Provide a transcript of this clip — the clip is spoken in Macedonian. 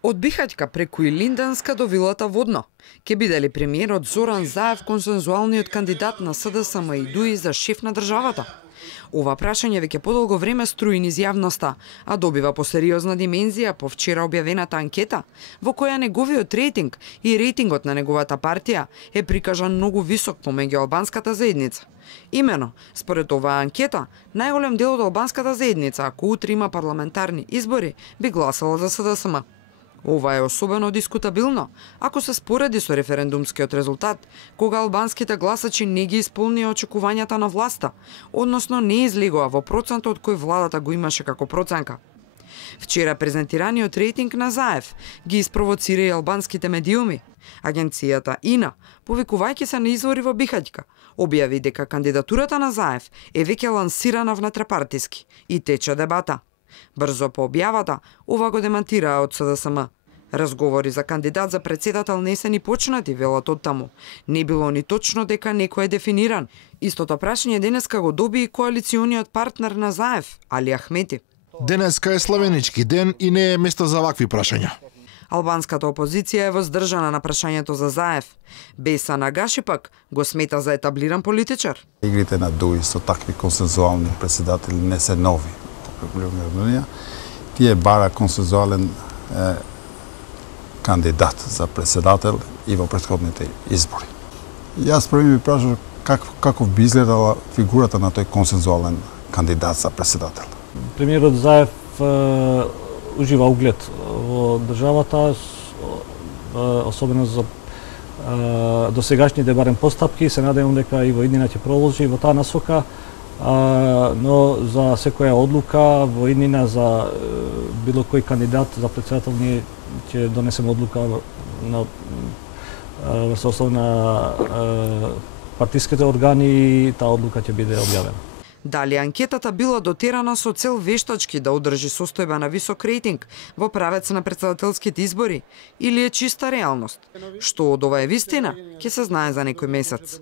Од Бихаќка преку Илинденска до вилата Водно ќе биде ли премиерот Зоран Заев консензуалниот кандидат на СДСМ и ДУИ за шеф на државата? Ова прашање веќе подолго време струи низ јавноста, а добива посериозна димензија по вчера објавената анкета, во која неговиот рейтинг и рейтингот на неговата партија е прикажан многу висок помеѓу албанската заедница. Имено, според оваа анкета, најголем дел од албанската заедница, ако утре има парламентарни избори, би гласала за СДСМ. Ова е особено дискутабилно, ако се спореди со референдумскиот резултат, кога албанските гласачи не ги исполнија очекувањата на власта, односно не излегоа во процентот кој владата го имаше како проценка. Вчера презентираниот рейтинг на Заев ги испровоцира и албанските медиуми. Агенцијата ИНА, повикувајќи се на извори во Бихаќка, објави дека кандидатурата на Заев е веќе лансирана внетрепартиски и тече дебата. Брзо по објавата, ова го демантираа од СДСМ. Разговори за кандидат за председател не се ни почнати, велат од таму. Не било ни точно дека некој е дефиниран. Истото прашање денеска го доби и коалициониот партнер на Заев, Али Ахмети. Денеска е славенички ден и не е место за вакви прашања. Албанската опозиција е воздржана на прашањето за Заев. Беса Нагаши пак го смета за етаблиран политичар. Игрите на ДУИ со такви консензуални председатели не се нови. Тие бара консензуален кандидат за председател и во претходните избори. Јас први ми прашав како би изгледала фигурата на тој консензуален кандидат за председател. Премиерот Заев ужива углед во државата, особено за досегашните барем постапки. Се надевам дека и во иднина ќе продолжи во таа насока. Но за секоја одлука во иднина за било кој кандидат за председател ние ќе донесеме одлука на сослов на партиските органи и таа одлука ќе биде објавена. Дали анкетата била дотерана со цел вештачки да одржи состојба на висок рейтинг во правец на претседателските избори или е чиста реалност? Што од ова е вистина, ќе се знае за некој месец.